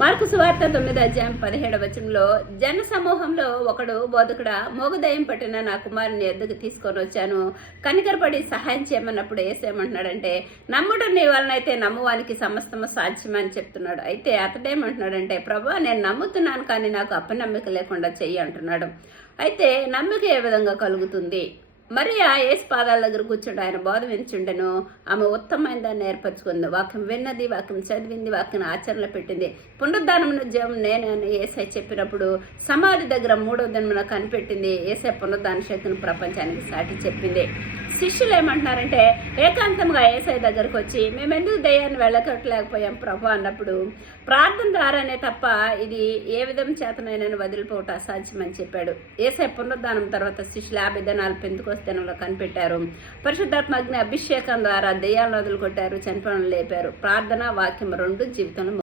Mark సువార్త తొమ్మిది అధ్యాయం పదిహేడు వచనంలో జన సమూహంలో ఒకడు బోధకుడ మోగదయం పట్టిన నా కుమారుని ఎద్దుకు తీసుకొని వచ్చాను. కనికరపడి సహాయం చేయమన్నప్పుడు ఏసేమంటున్నాడంటే నమ్ముడు నీ వలనైతే నమ్మువానికి సమస్తము సాధ్యమని చెప్తున్నాడు. అయితే అతడేమంటున్నాడంటే ప్రభా నేను నమ్ముతున్నాను కానీ నాకు అపనమ్మిక లేకుండా చెయ్యి అంటున్నాడు. అయితే నమ్మిక ఏ విధంగా కలుగుతుంది? మరి ఆ ఏసు పాదాల దగ్గర కూర్చుంటే ఆయన బోధ వించుండెను ఆమె ఉత్తమమైన దాన్ని ఏర్పరచుకుంది. వాక్యం విన్నది వాక్యం చదివింది వాక్యం ఆచరణలో పెట్టింది. పునరుద్ధానమున జీవం నేను అని ఏసై చెప్పినప్పుడు సమాధి దగ్గర మూడో దినమున కనిపెట్టింది. ఏసై పునరుద్ధాన శక్తిని ప్రపంచానికి సాటి చెప్పింది. శిష్యులు ఏమంటున్నారంటే ఏకాంతంగా ఏసై దగ్గరకు వచ్చి మేము ఎందుకు దయ్యాన్ని వెళ్ళకట్లేకపోయాం ప్రభు అన్నప్పుడు ప్రార్థన ద్వారానే తప్ప ఇది ఏ విధం చేతనైనా వదిలిపోవటం అసాధ్యమని చెప్పాడు. ఏసై పునరుద్ధానం తర్వాత శిష్యులు యాభై దినాలు పెందుకొస్తేనంలో కనిపెట్టారు. పరిశుద్ధాత్మ అగ్ని అభిషేకం ద్వారా దెయ్యాలను వదులుకొట్టారు చనిపోవడం లేపారు. ప్రార్థన వాక్యం రెండు జీవితంలో